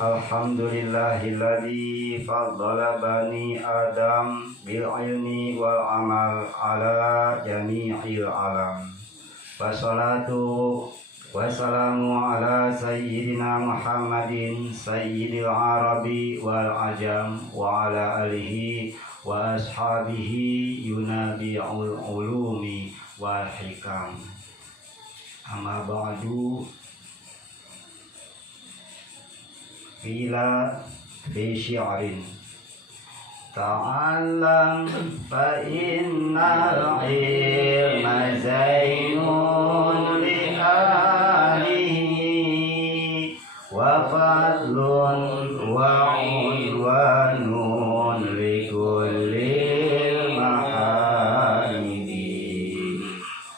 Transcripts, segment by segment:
Alhamdulillahilladzi faddala bani Adam bil ilmi wal amal ala jami'il alam. Wassalatu wassalamu ala sayyidina Muhammadin sayyidil arabi wal ajam wa ala alihi wa ashabihi yunabi'ul ulumi wal hikam. Amma ba'du. Bila fi syi'rin ta'allam fa innal ilma zainun li ahlihi wa fadlun wa udwanun li kulli mahamidi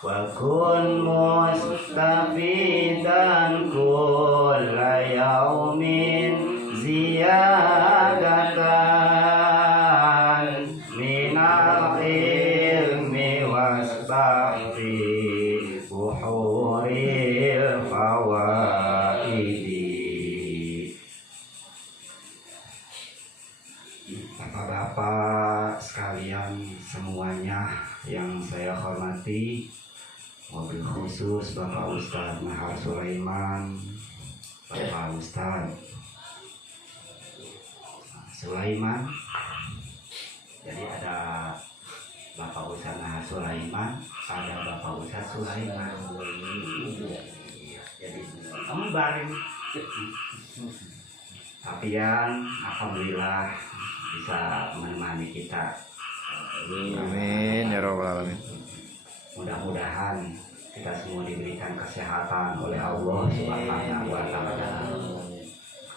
wa kun mustafidan kulla yaumin ziyadatan minal ilmi wasbahri buhuril fawaidi. Bapak-bapak sekalian semuanya yang saya hormati, wabil khusus Bapak Ustadz Nahar Sulaiman, Bapak Ustadz Sulaiman. Jadi ada Bapak Ustadz Nahar Sulaiman, ada Bapak Ustadz Sulaiman. Jadi kamu bareng. Tapi yang alhamdulillah bisa menemani kita. Amin ya rabbal alamin. Mudah-mudahan kita semua diberikan kesehatan oleh Allah Subhanahu wa taala.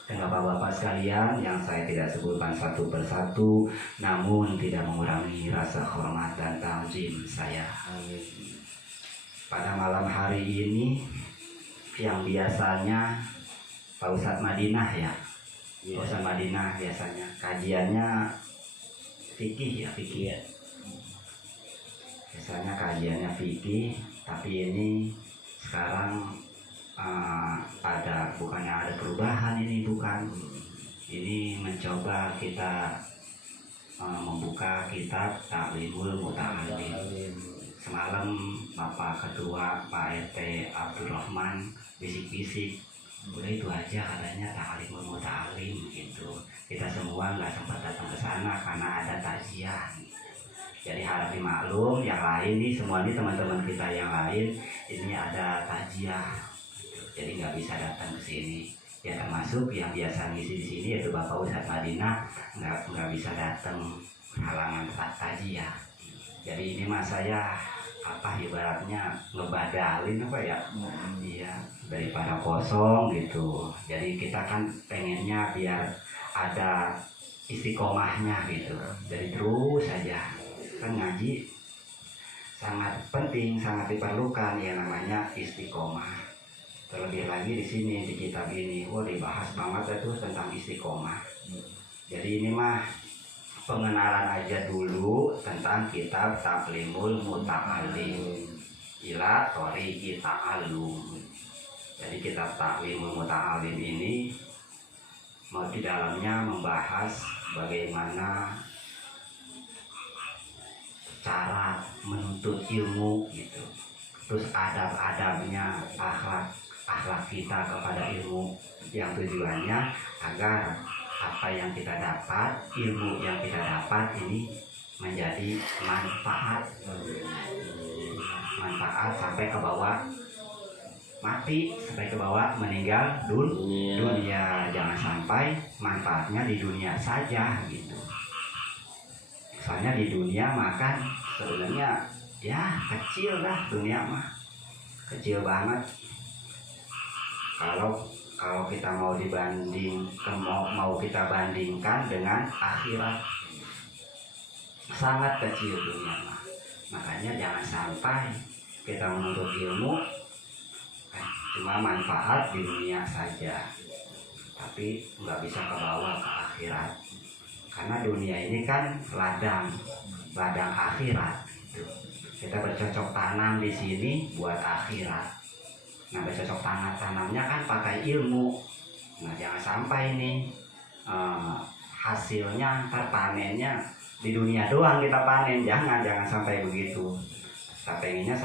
Dan bapak-bapak sekalian yang saya tidak sebutkan satu persatu, namun tidak mengurangi rasa hormat dan ta'zim saya. Pada malam hari ini yang biasanya Pak Ustadz Madinah ya, Pak Ustadz Madinah biasanya kajiannya fikih ya, fikih ya. Biasanya kajiannya fikih, tapi ini sekarang bukannya ada perubahan, ini bukan. Ini mencoba kita membuka kitab Ta'limul Muta'allim. Semalam Bapak Ketua Pak RT Abdurrahman bisik-bisik, udah itu aja katanya Ta'limul Muta'allim gitu. Kita semua nggak sempat datang ke sana karena ada takziah. Jadi harap dimaklum, yang lain nih semua nih teman-teman kita yang lain ini ada takziah. Jadi nggak bisa datang ke sini. Ya termasuk yang biasa ngisi di sini yaitu Bapak Ustadz Madinah nggak bisa datang halangan takziah. Jadi ini mah saya ibaratnya ngebadalin ya, iya, daripada kosong gitu. Jadi kita kan pengennya biar ada istiqomahnya gitu. Jadi terus saja kan ngaji sangat penting, sangat diperlukan ya namanya istiqomah. Terlebih lagi di sini di kitab ini, dibahas banget itu tentang istiqomah. Jadi ini mah pengenalan aja dulu tentang kitab Ta'limul Muta'allim ila Thoriqi Ta'allum. Jadi kitab Ta'limul Muta'allim ini mau di dalamnya membahas bagaimana cara menuntut ilmu gitu. Terus adab-adabnya, akhlak kita kepada ilmu, yang tujuannya agar apa yang kita dapat, ilmu yang kita dapat ini menjadi manfaat sampai ke bawah mati, sampai ke bawah meninggal dunia. Jangan sampai manfaatnya di dunia saja gitu. Soalnya di dunia makan sebenarnya ya kecil lah, dunia mah kecil banget. Kalau kita mau kita bandingkan dengan akhirat, sangat kecil dunia mah. Makanya jangan sampai kita menuntut ilmu cuma manfaat di dunia saja, tapi nggak bisa kebawa ke akhirat. Karena dunia ini kan ladang akhirat. Kita bercocok tanam di sini buat akhirat. Nah, bercocok tanamnya kan pakai ilmu. Nah jangan sampai nih hasilnya terpanennya di dunia doang kita panen, jangan sampai begitu. Kita pengennya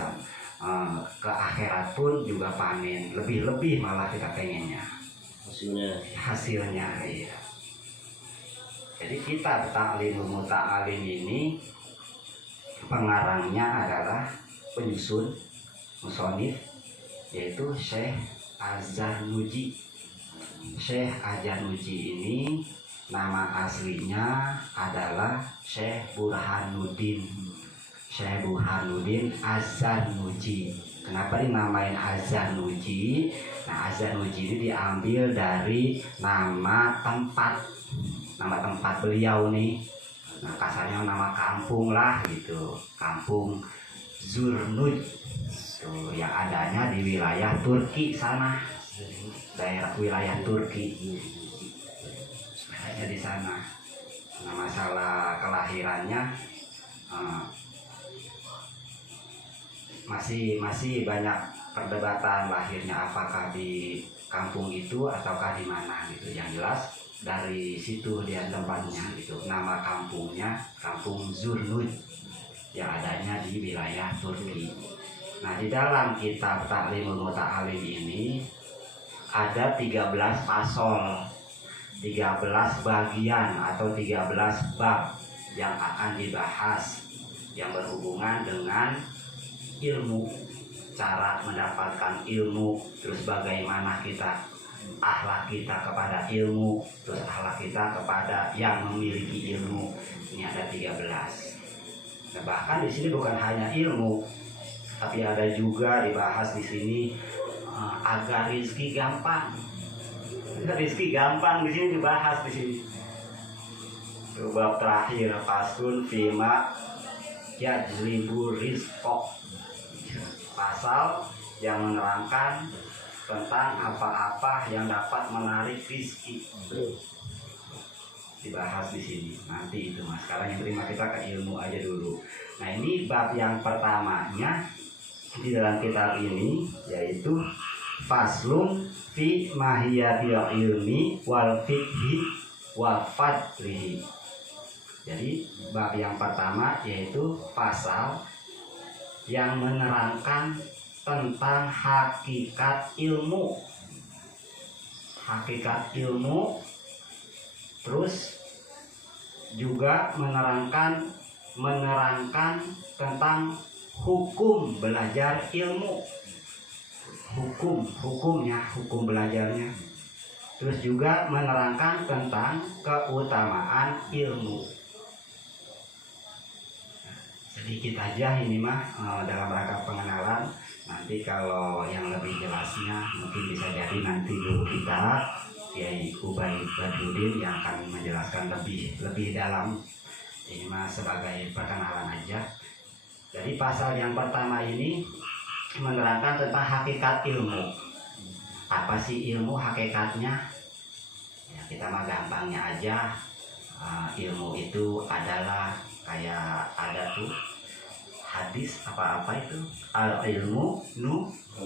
ke akhirat pun juga panen, lebih malah kita pengennya hasilnya iya. Jadi kitab Ta'limul Muta'alim ini pengarangnya adalah penyusun musonif, yaitu Syekh Az-Zarnuji. Syekh Az-Zarnuji ini nama aslinya adalah Syekh Burhanuddin. Syekh Burhanuddin Az-Zarnuji. Kenapa dinamain Az-Zarnuji? Nah, Az-Zarnuji ini diambil dari nama tempat beliau nih. Nah, kasarnya nama kampung lah gitu, kampung Zurnuj tuh, yang adanya di wilayah Turki sana, daerah wilayah Turki adanya di sana. Nah, masalah kelahirannya masih banyak perdebatan lahirnya, apakah di kampung itu ataukah di mana gitu. Yang jelas dari situ dia tempatnya gitu, nama kampungnya kampung Zurnuj yang adanya di wilayah Turki. Nah, di dalam kitab Ta'limul Muta'alim ini ada 13 pasol, 13 bagian atau 13 bab yang akan dibahas yang berhubungan dengan ilmu, cara mendapatkan ilmu, terus bagaimana kita akhlak kita kepada ilmu, terus akhlak kita kepada yang memiliki ilmu. Ini ada 13. Nah, bahkan di sini bukan hanya ilmu, tapi ada juga dibahas di sini agar rezeki gampang. Rezeki gampang di sini dibahas di sini. Bab terakhir fasun fima yajlibu rizqo, pasal yang menerangkan tentang apa-apa yang dapat menarik rezeki. Dibahas di sini. Nanti itu Mas. Sekarang yang terima kita ke ilmu aja dulu. Nah, ini bab yang pertamanya di dalam kitab ini, yaitu faslun fi mahiyatil ilmi wal fiqhi wa fadlihi. Jadi bab yang pertama yaitu pasal yang menerangkan tentang hakikat ilmu, terus juga menerangkan tentang hukum belajar ilmu, hukum belajarnya, terus juga menerangkan tentang keutamaan ilmu. Sedikit aja ini mah dalam rangka pengenalan. Nanti kalau yang lebih jelasnya mungkin bisa jadi nanti guru kita Kiai Ubaid Badrudin yang akan menjelaskan lebih dalam. Ini mah sebagai perkenalan aja. Jadi pasal yang pertama ini menerangkan tentang hakikat ilmu. Apa sih ilmu hakikatnya? Ya, kita mah gampangnya aja. Ilmu itu adalah kayak ada tuh hadis apa itu, al ilmu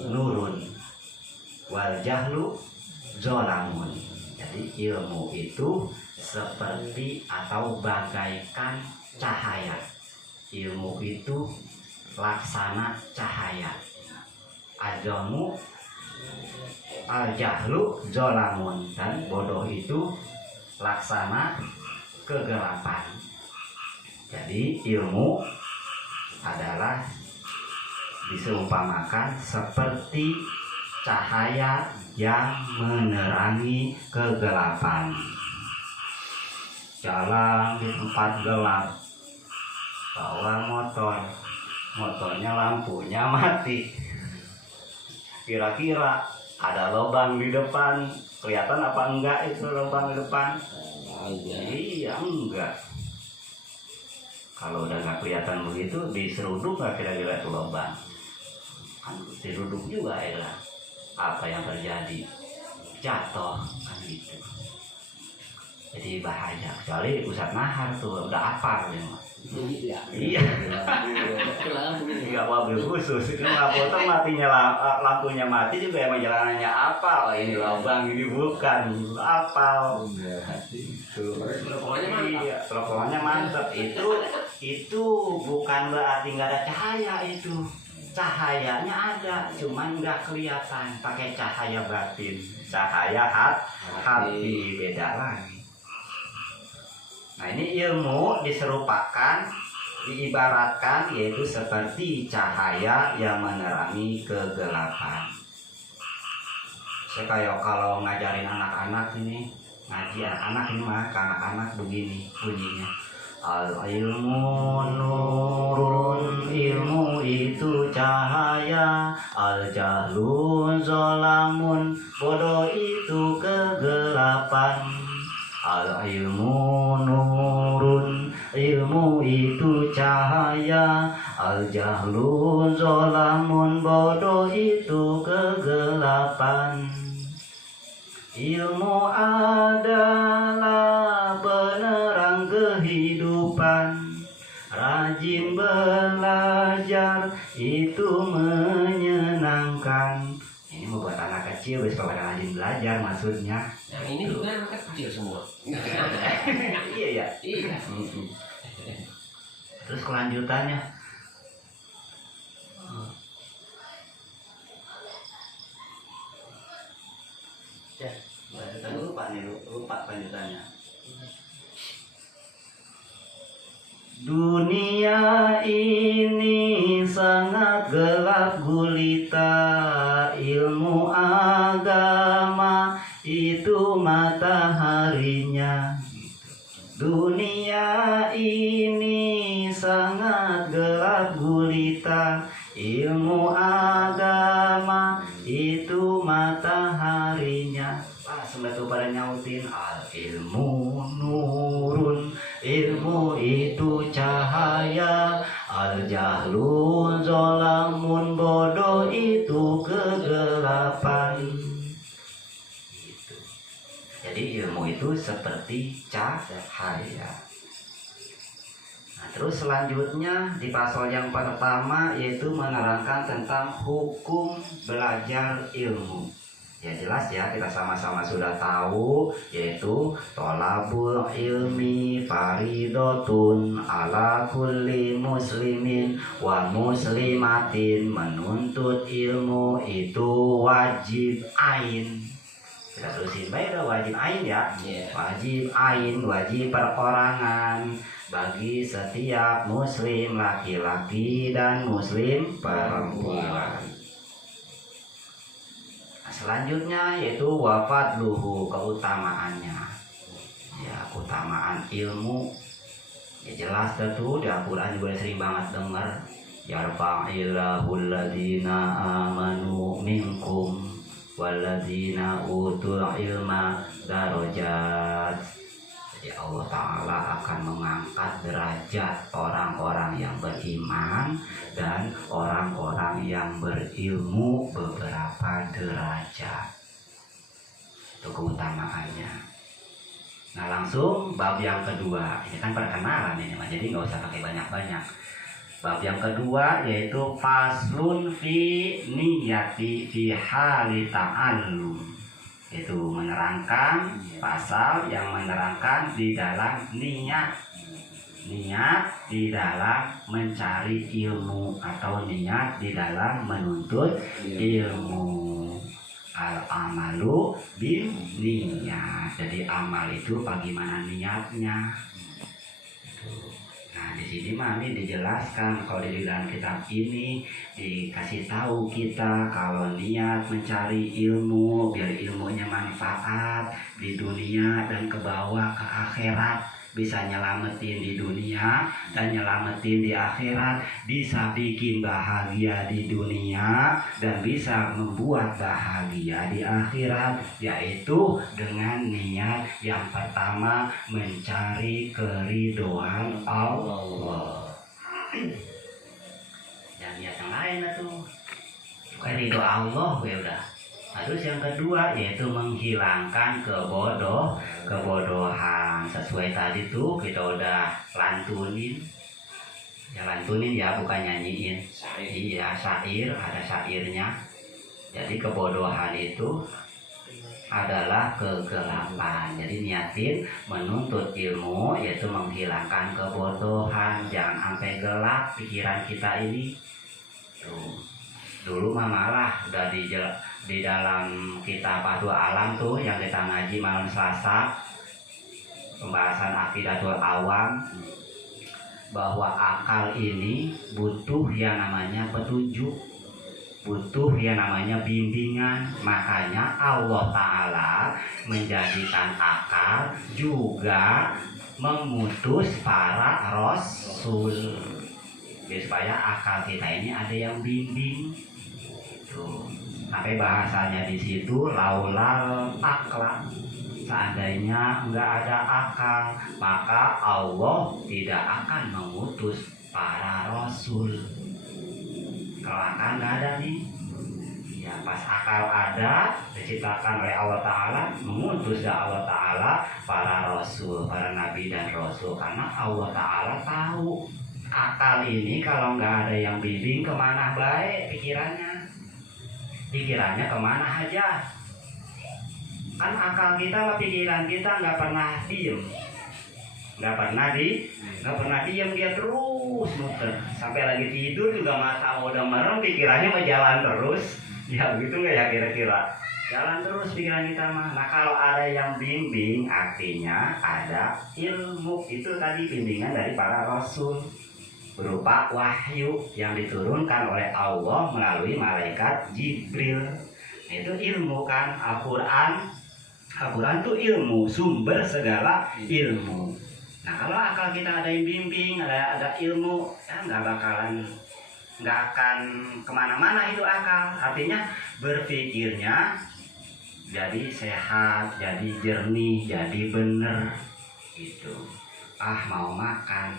nurun wal jahlu zolamun. Jadi ilmu itu seperti atau bagaikan cahaya. Ilmu itu laksana cahaya. Ajamu al jahlu zolamun, dan bodoh itu laksana kegelapan. Jadi ilmu adalah diseumpamakan seperti cahaya yang menerangi kegelapan. Jalan di tempat gelap, bawa motornya lampunya mati. Kira-kira ada lubang di depan, kelihatan apa enggak itu lubang di depan? Iya, enggak. Kalau udah nggak kelihatan begitu, diseruduk nggak kira-kira itu lubang? Kan diruduk juga ya. Apa yang terjadi? Jatuh kan gitu. Jadi pasti bahaya. Kecuali Ustadz Nahar tuh udah apal ya. Iya. Iya. Enggak mobil khusus. Itu nggak foto matinya lampunya mati juga emang jalanannya apal. Ini lubang ini bukan apal. Pokoknya mantap. Iya, terobosannya mantap. Itu bukan berarti nggak ada cahaya itu. Cahayanya ada, cuman nggak kelihatan. Pakai cahaya batin, cahaya hati beda lagi. Nah ini ilmu diserupakan, diibaratkan yaitu seperti cahaya yang menerangi kegelapan. Saya kayak kalau ngajarin anak-anak ini, ngaji anak-anak ini mah ke anak-anak begini bunyinya. Al ilmu nurun, ilmu itu cahaya. Al jahlu zolamun, bodoh itu kegelapan. Al ilmu nurun, ilmu itu cahaya. Al jahlu zolamun, bodoh itu kegelapan. Ilmu adalah penerang kehidupan. Rajin belajar itu menyenangkan. Ini membuat anak kecil bisa pada rajin belajar maksudnya. Yang ini juga anak kecil semua. Iya ya. Iya. Terus kelanjutannya. Ya, lupa lanjutannya. Dunia ini sangat gelap gulita, ilmu agama itu mataharinya. Dunia ini sangat gelap gulita, ilmu agama itu mataharinya. Semua pada nyautin al ilmu nurun, ilmu itu cahaya. Al jahlu zolamun, bodoh itu kegelapan. Gitu. Jadi ilmu itu seperti cahaya. Nah, terus selanjutnya di pasal yang pertama yaitu menerangkan tentang hukum belajar ilmu. Ya jelas ya, kita sama-sama sudah tahu yaitu tolabul ilmi faridotun ala kulli muslimin wa muslimatin. Menuntut ilmu itu wajib ain. Kita terusin baik wajib ain ya. Wajib ain, wajib perorangan bagi setiap muslim laki-laki dan muslim perempuan. Selanjutnya yaitu wafat luhu, keutamaannya. Ya, keutamaan ilmu. Ya jelas tentu di Al-Quran juga sering banget dengar. Yarfa'illahul ladzina amanu minkum walladzina utul ilma darajat. Jadi Allah Ta'ala akan mengangkat derajat orang-orang yang beriman dan orang-orang yang berilmu beberapa derajat. Itu keutamaannya. Nah langsung bab yang kedua. Ini kan perkenalan ini, jadi nggak usah pakai banyak-banyak. Bab yang kedua yaitu faslun fi niyati fi hali ta'allum. Itu menerangkan pasal yang menerangkan di dalam niat di dalam mencari ilmu atau niat di dalam menuntut ilmu. Al-amalu bin niat. Jadi amal itu bagaimana niatnya. Nah di sini mami dijelaskan kalau di dalam kitab ini dikasih tahu kita kalau niat mencari ilmu biar ilmunya manfaat di dunia dan ke bawah ke akhirat, bisa nyelamatin di dunia dan nyelamatin di akhirat, bisa bikin bahagia di dunia dan bisa membuat bahagia di akhirat, yaitu dengan niat yang pertama mencari keridhaan Allah. Dan niat yang lain itu ridho Allah ya udah. Terus yang kedua yaitu menghilangkan kebodohan. sesuai tadi tuh kita udah lantunin ya, bukan nyanyiin. Iya, syair, ada syairnya. Jadi kebodohan itu adalah kegelapan. Jadi niatin menuntut ilmu yaitu menghilangkan kebodohan. Jangan sampai gelap pikiran kita ini. Tuh. Dulu mah malah udah di dalam kitab Fathul Alam tuh yang kita ngaji malam Selasa, pembahasan Aqidatul Awam, bahwa akal ini butuh yang namanya petunjuk, butuh yang namanya bimbingan. Makanya Allah Ta'ala menjadikan akal juga mengutus para rasul, supaya akal kita ini ada yang bimbing. Tuh. Sampai bahasanya di situ laulal akla, seandainya enggak ada akal maka Allah tidak akan mengutus para rasul. Kalau akal nggak ada nih, ya pas akal ada diciptakan oleh Allah Ta'ala, mengutus Allah Ta'ala para rasul, para nabi dan rasul. Karena Allah Ta'ala tahu akal ini kalau nggak ada yang bimbing kemana baik pikirannya kemana aja. Kan akal kita sama pikiran kita nggak pernah diem, nggak pernah diem, dia terus muter. Sampai lagi tidur juga mata udah merem, pikirannya mau jalan terus. Ya begitu nggak ya kira-kira? Jalan terus pikiran kita mah. Nah kalau ada yang bimbing artinya ada ilmu. Itu tadi bimbingan dari para rasul berupa wahyu yang diturunkan oleh Allah melalui malaikat Jibril. Itu ilmu kan. Al-Quran itu ilmu, sumber segala ilmu. Nah kalau akal kita ada yang bimbing, ada ilmu, ya nggak akan kemana-mana itu akal. Artinya berpikirnya jadi sehat, jadi jernih, jadi bener gitu. Mau makan,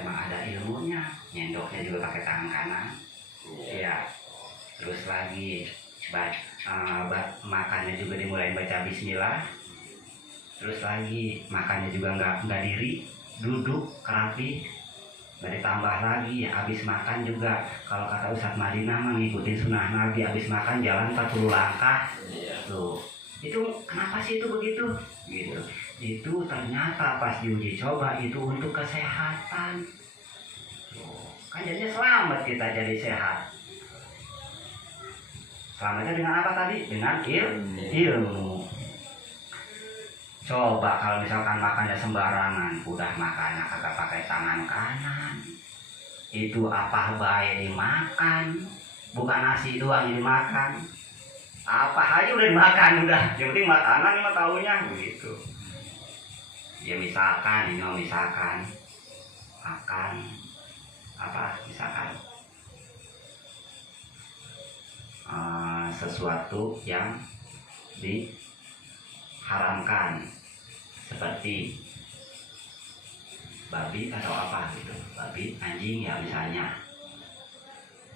emang ada ilmunya, nyendoknya juga pakai tangan kanan. Ya, terus lagi makannya juga dimulai baca bismillah. Terus lagi makannya juga nggak diri, duduk rapi. Nggak ditambah lagi ya, habis makan juga kalau kata Ustadz Madinah mah ngikutin sunnah Nabi, habis makan jalan 40 langkah. Tuh, itu kenapa sih itu begitu? Gitu. Itu ternyata pas diuji coba itu untuk kesehatan. Tuh, kan jadinya selamat kita jadi sehat. Selamatnya dengan apa tadi? Dengan ilmu. Coba kalau misalkan makannya sembarangan, udah makannya kagak pakai tangan kanan, itu apa baik dimakan? Bukan nasi doang yang dimakan, apa aja udah dimakan udah. Yang penting makanan mah taunya begitu. Ya misalkan makan apa? Misalkan sesuatu yang diharamkan seperti babi atau apa gitu, babi, anjing ya misalnya,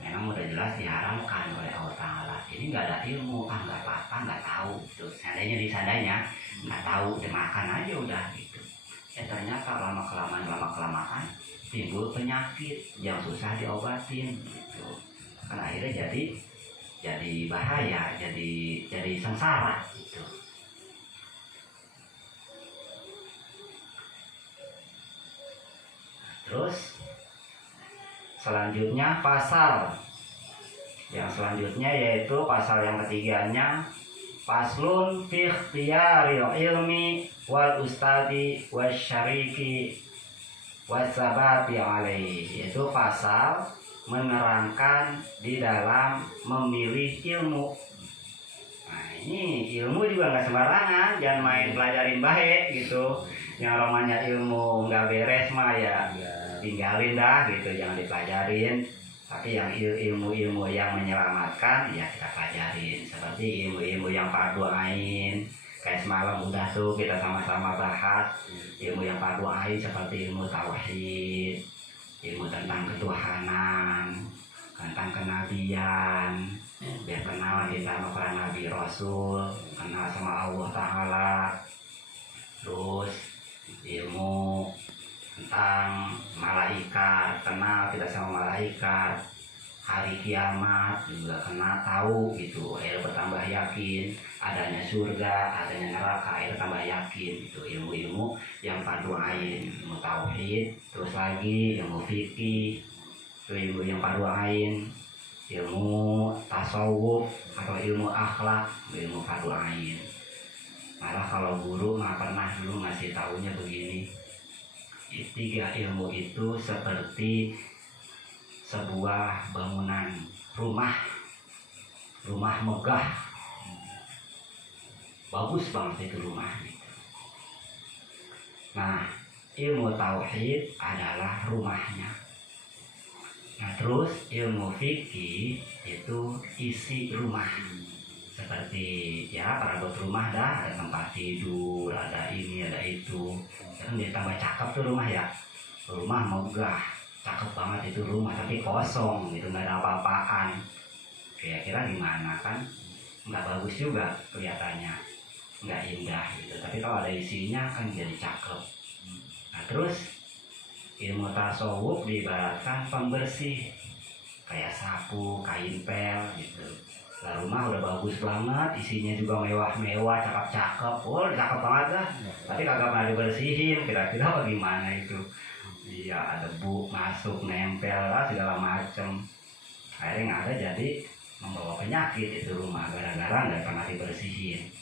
memang udah jelas diharamkan oleh Allah Ta'ala. Ini nggak ada ilmu, nggak apa-apa, nggak tahu gitu. Seandainya nggak tahu, dimakan aja udah gitu. Ternyata lama kelamaan timbul penyakit yang susah diobatin gitu. Karena akhirnya jadi bahaya, jadi sengsara gitu. Terus selanjutnya pasal yang selanjutnya yaitu pasal yang ketiganya, faslun fi ikhtiyaril ilmi wal ustadi wasyariki wasabati alaihi, yaitu pasal menerangkan di dalam memilih ilmu. Nah ini ilmu juga nggak sembarangan, jangan main pelajarin baik gitu. Yang namanya ilmu nggak beres mah ya tinggalin dah gitu, jangan dipelajarin. Tapi yang ilmu-ilmu yang menyelamatkan ya kita pelajarin. Seperti ilmu-ilmu yang fardu ain, kayak semalam udah tuh kita sama-sama bahas ilmu yang fardu ain seperti ilmu tauhid, ilmu tentang ketuhanan, tentang kenabian, biar kenal kita sama para nabi rasul, kenal sama Allah Ta'ala. Terus ilmu tentang malaikat, kenal kita sama malaikat, hari kiamat juga kena tahu gitu. Akhirnya bertambah yakin adanya surga, adanya neraka, akhirnya tambah yakin itu ilmu-ilmu yang fardu ain, ilmu tauhid, terus lagi ilmu fikih, itu ilmu yang fardu ain, ilmu tasawuf atau ilmu akhlak, ilmu fardu ain. Malah kalau guru nggak pernah dulu ngasih taunya begini, tiga ilmu itu seperti sebuah bangunan rumah megah, bagus banget itu rumah gitu. Nah, ilmu tauhid adalah rumahnya. Nah, terus ilmu fikih itu isi rumah. Seperti ya perabot rumah dah, ada tempat tidur, ada ini, ada itu. Kan dia tambah cakep tuh rumah ya. Rumah megah, cakep banget itu rumah, tapi kosong gitu, nggak ada apa-apaan. Kira-kira gimana kan? Nggak bagus juga kelihatannya, nggak indah gitu. Tapi kalau ada isinya kan jadi cakep. Nah terus ilmu tasawuf diibaratkan pembersih, kayak sapu, kain pel gitu. Lah rumah udah bagus banget, isinya juga mewah-mewah, cakep-cakep, cakep banget lah. Tapi kagak pernah dibersihin, kira-kira bagaimana itu? Iya, ada debu masuk, nempel lah segala macem. Akhirnya nggak ada, jadi membawa penyakit itu rumah gara-gara nggak pernah dibersihin.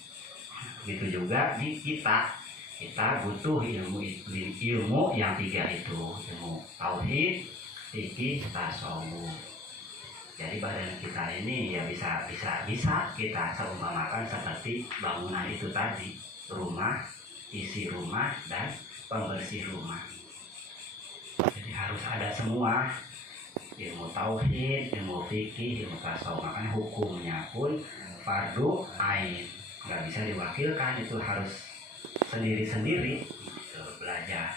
Gitu juga di kita butuh ilmu yang tiga itu, ilmu tauhid, fikih, tasawuf. Jadi badan kita ini ya bisa kita seumpamakan seperti bangunan itu tadi, rumah, isi rumah, dan pembersih rumah. Jadi harus ada semua, ilmu tauhid, ilmu fikih, ilmu tasawuf. Makanya hukumnya pun fardu ain, nggak bisa diwakilkan, itu harus sendiri-sendiri belajar.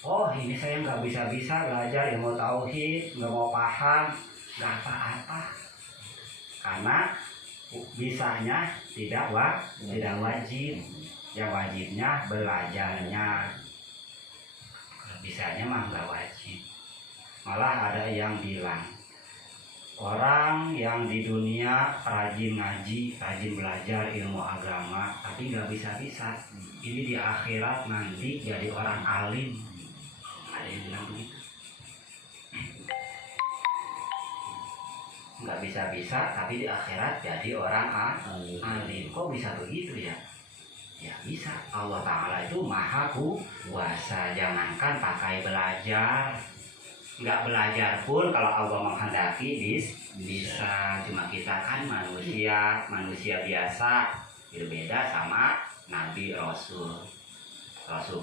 Oh ini saya nggak bisa belajar ilmu tauhid, nggak mau paham, nggak apa-apa, karena bisanya tidak wajib. Yang wajibnya belajarnya, bisanya mah nggak wajib. Malah ada yang bilang orang yang di dunia rajin ngaji, rajin belajar ilmu agama, tapi nggak bisa, ini di akhirat nanti jadi orang alim. Ada yang bilang begitu, nggak bisa, tapi di akhirat jadi orang alim. Kok bisa begitu ya? Ya bisa, Allah Ta'ala itu maha kuasa. Jangankan pakai belajar, nggak belajar pun kalau Allah menghendaki bisa. Cuma kita kan manusia biasa, berbeda sama Nabi Rasul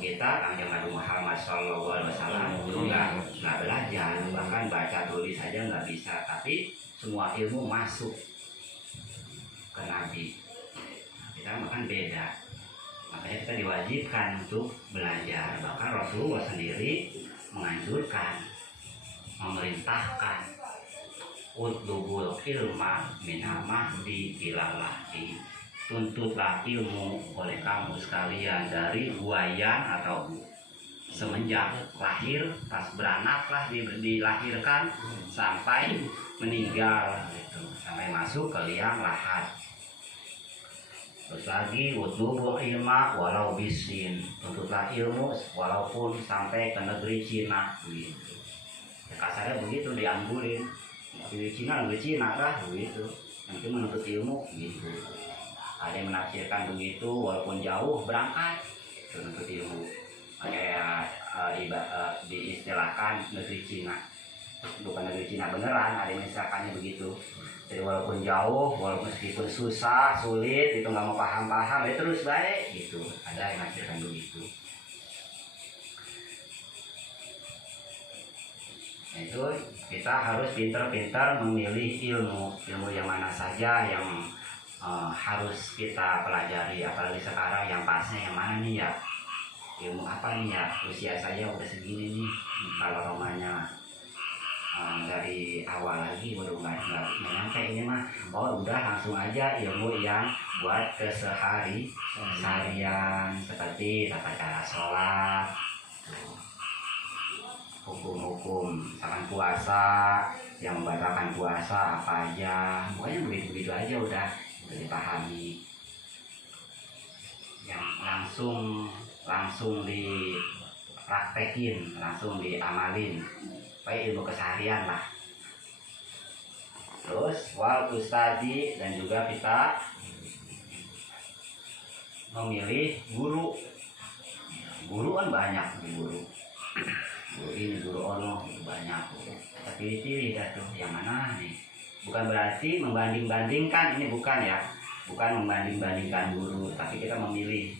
kita Kanjeng Nabi Muhammad SAW itu nggak belajar, bahkan baca tulis saja nggak bisa, tapi semua ilmu masuk ke Nabi. Kita makan beda, makanya kita diwajibkan untuk belajar. Bahkan Rasulullah sendiri menganjurkan, memerintahkan utlubul ilma minal mahdi ilal lahdi, tuntutlah ilmu oleh kamu sekalian dari buayan atau semenjak lahir, pas beranaklah dilahirkan sampai meninggal gitu, sampai masuk ke liang lahat. Terus lagi utlubul ilma walau bisin, tuntutlah ilmu walaupun sampai ke negeri Cina gitu. Ya, kasarnya begitu, diambulin di Cina lah begitu, yang itu menuntut ilmu gitu. Ada yang menafsirkan begitu, walaupun jauh berangkat menuntut ilmu, kayak diistilahkan negeri Cina, bukan negeri Cina beneran, ada yang mengistilahkannya begitu. Jadi walaupun jauh, walaupun meskipun susah, sulit, itu nggak mau paham, ya terus baik gitu. Ada yang menafsirkan begitu. Nah, itu kita harus pintar-pintar memilih ilmu yang mana saja yang harus kita pelajari. Apalagi sekarang yang pasnya yang mana nih ya, ilmu apa nih ya, usia saya udah segini nih, kalau romanya dari awal lagi, baru nggak nyampe ini mah. Oh udah langsung aja ilmu yang buat seharian seperti tata cara sholat, hukum-hukum misalkan puasa, yang membatalkan puasa apa aja, pokoknya begitu-begitu aja udah dipahami. Yang langsung dipraktekin, langsung diamalin, kayak ilmu keseharian lah. Terus wal ustadi, dan juga kita memilih guru. Guru kan banyak, guru ini, guru ono banyak. Kita pilih-pilih dah tuh yang mana nih. Bukan berarti membanding-bandingkan, ini bukan ya, bukan membanding-bandingkan guru, tapi kita memilih.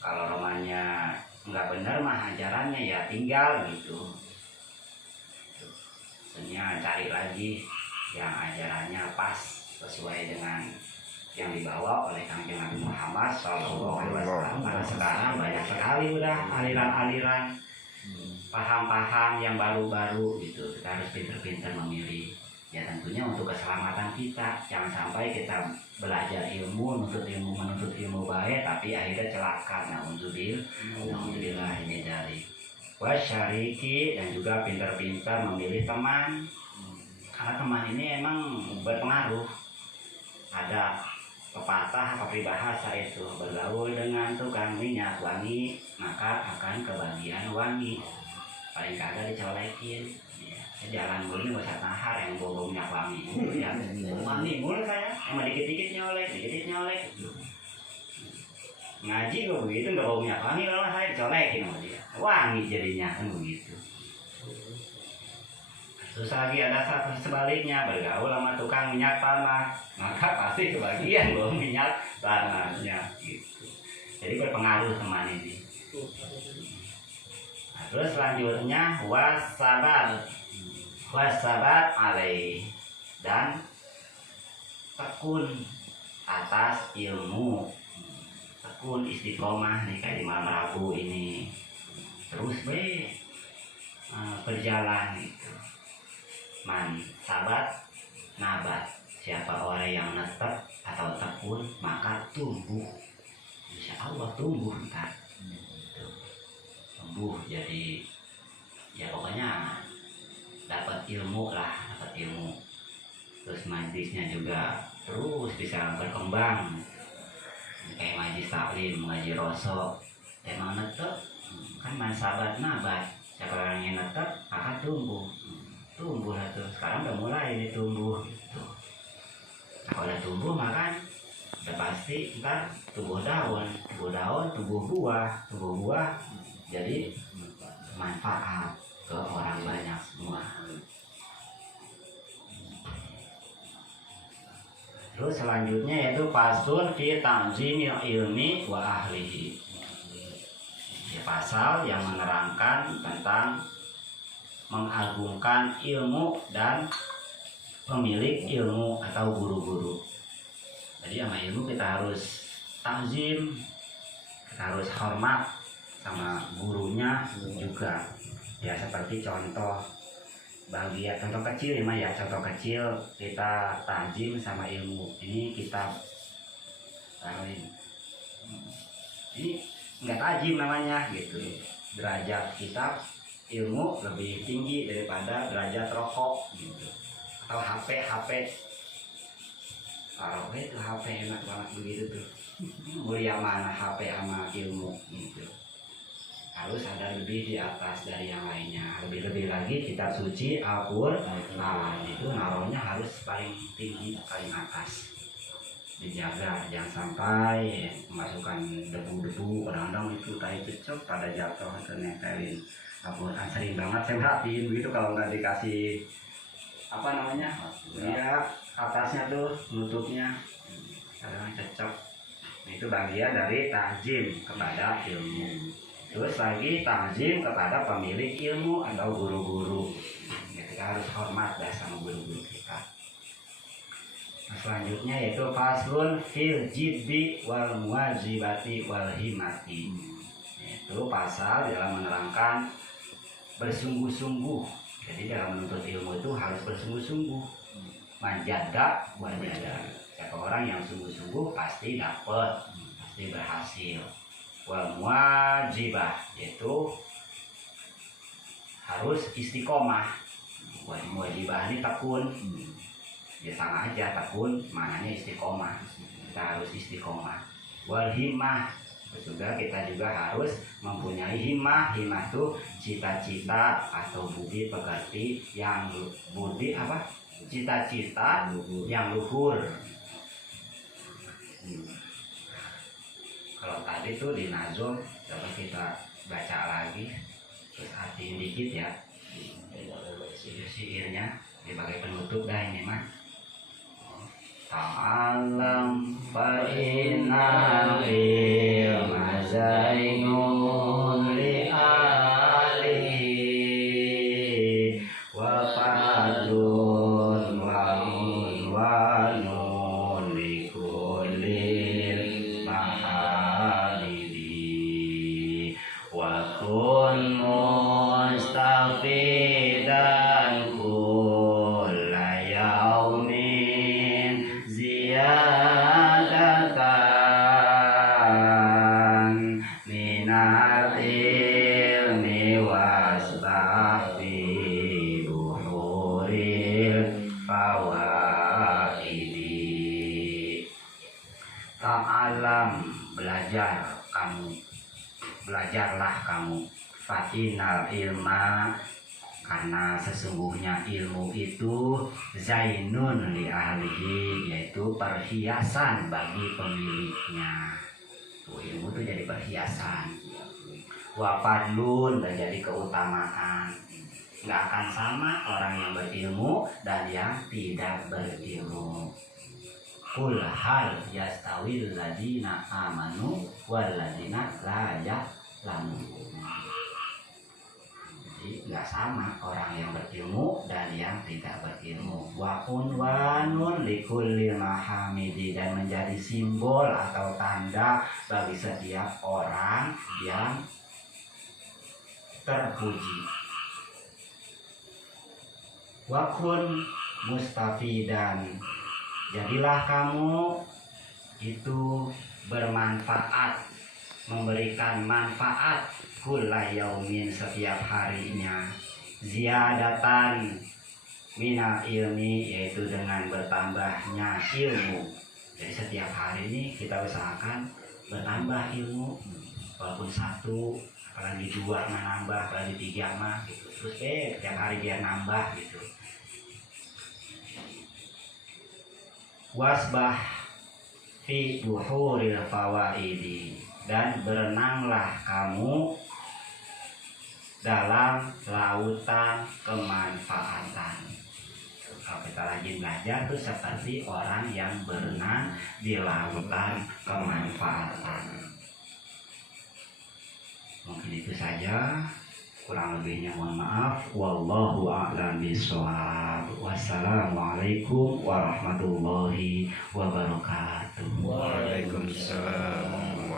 Kalau romannya nggak benar mah ajarannya ya tinggal gitu. Sebenarnya cari lagi yang ajarannya pas sesuai dengan yang dibawa oleh Kanjeng Nabi Muhammad SAW. Karena sekarang banyak sekali udah aliran-aliran, paham-paham yang baru-baru gitu. Kita harus pintar-pintar memilih. Ya tentunya untuk keselamatan kita, jangan sampai kita belajar ilmu, menuntut ilmu baik, tapi akhirnya celaka. Alhamdulillah ini dari wasyariki, dan juga pintar-pintar memilih teman, karena teman ini emang berpengaruh. Ada pepatah apa peribahasa itu, bergaul dengan tukang minyak wangi maka akan kebagian wangi, paling kagak dicolekin. Jalan mulu nggak usah tahar yang bawa minyak wangi, ya mandi mulu saya, emang dikit-dikit nyolek, ngaji kok begitu, nggak bawa minyak wangi lah saya colekin sama dia, wangi jadinya kan begitu. Terus lagi ada satu sebaliknya, bergaul sama tukang minyak tanah, maka pasti kebagian bawa minyak tanahnya gitu. Jadi berpengaruh teman ini. Nah, terus selanjutnya wasabat alaih, dan tekun atas ilmu, tekun istiqomah nih kayak di malam Rabu ini, terus berjalan gitu. Man sabat nabat, siapa orang yang netep atau tekun maka tumbuh, insya Allah tumbuh ntar, tumbuh jadi ya pokoknya dapat ilmu lah, terus majlisnya juga terus bisa berkembang, kayak majlis taklim, ngaji rosok, emang netep kan man sabat nabat, siapa orang yang netep akan tumbuh lah tuh. Sekarang udah mulai ditumbuh gitu. Kalau udah tumbuh maka udah pasti ntar tumbuh daun, tumbuh buah, jadi manfaat ke orang banyak semua. Terus selanjutnya yaitu fasul fi ta'zimil ilmi wa ahlihi, ya, pasal yang menerangkan tentang mengagungkan ilmu dan pemilik ilmu atau guru-guru. Jadi sama ilmu kita harus ta'zim, kita harus hormat sama gurunya juga. Ya seperti contoh bagian contoh kecil ya, contoh kecil kita ta'zim sama ilmu. Ini kitab ini nggak ta'zim namanya gitu. Derajat kitab ilmu lebih tinggi daripada derajat rokok gitu. Atau HP kalau itu HP enak banget begitu tuh. Mulia mana HP sama ilmu gitu. Harus ada lebih di atas dari yang lainnya. Lebih lagi kitab suci Al-Qur'an itu naruhnya harus paling tinggi, paling atas. Dijaga jangan sampai memasukkan debu-debu, kadang-kadang itu tai cecok pada jatuh atau nempelin Al-Qur'an. Sering banget saya perhatiin begitu kalau nggak dikasih apa namanya ya atasnya tuh nutupnya kadang cecok. Itu bagian dari ta'zim kepada ilmu. Terus lagi ta'zim kepada pemilik ilmu atau guru-guru. Kita harus hormat dah sama guru-guru kita. Nah, selanjutnya yaitu faslun fil jiddi wal muwazibati wal himati. Itu pasal dalam menerangkan bersungguh-sungguh Jadi dalam menuntut ilmu itu harus bersungguh-sungguh. Manjada wajada. Siapa orang yang sungguh-sungguh pasti dapat, pasti berhasil. Wal muwajibah yaitu harus istiqomah. Wal muwajibah ini tekun. Ya sama aja tekun, maknanya istiqomah. Kita harus istiqomah. Wal himmah juga kita juga harus mempunyai himmah. Himmah itu cita-cita atau budi pekerti yang budi apa? Cita-cita yang luhur. Kalau tadi tuh di nazom, coba kita baca lagi, terus artiin dikit ya. Syairnya sebagai penutup dah ini mah. Ta'alam fa inna ilma zainun li alihi wa fadlun wa unwanun li kullil mahamidi wa kun mustafidan kulla yaumin ziyadatan minal ilmi wasbah fi buhuril fawaidi. Ta'alam belajar kamu, belajarlah kamu. Fa'inal ilma karena sesungguhnya ilmu itu zainun li ahlihi yaitu perhiasan bagi pemiliknya. Tuh, ilmu itu jadi perhiasan. Wa fadlun dan jadi keutamaan. Nggak akan sama orang yang berilmu dan yang tidak berilmu. Qul hal yastawil ladina amanu wal ladina la ya'lamun. Jadi nggak sama orang yang berilmu dan yang tidak berilmu. Wa unwanun likulli mahamidi dan menjadi simbol atau tanda bagi setiap orang yang terpuji. Wa kun mustafidan, jadilah kamu itu bermanfaat, memberikan manfaat kulla yaumin setiap harinya, ziyadatan minal ilmi yaitu dengan bertambahnya ilmu. Jadi setiap hari ini kita usahakan bertambah ilmu, walaupun satu, apalagi dua mah nambah, apalagi tiga mah gitu. Terus setiap hari biar nambah gitu. Wasbah fi buhuril fawaidi, dan berenanglah kamu dalam lautan kemanfaatan. Kalau kita rajin belajar tuh seperti orang yang berenang di lautan kemanfaatan. Mungkin itu saja, kurang lebihnya mohon maaf. Wallahu a'lam bishawab. Wassalamualaikum warahmatullahi wabarakatuh. Waalaikumsalam.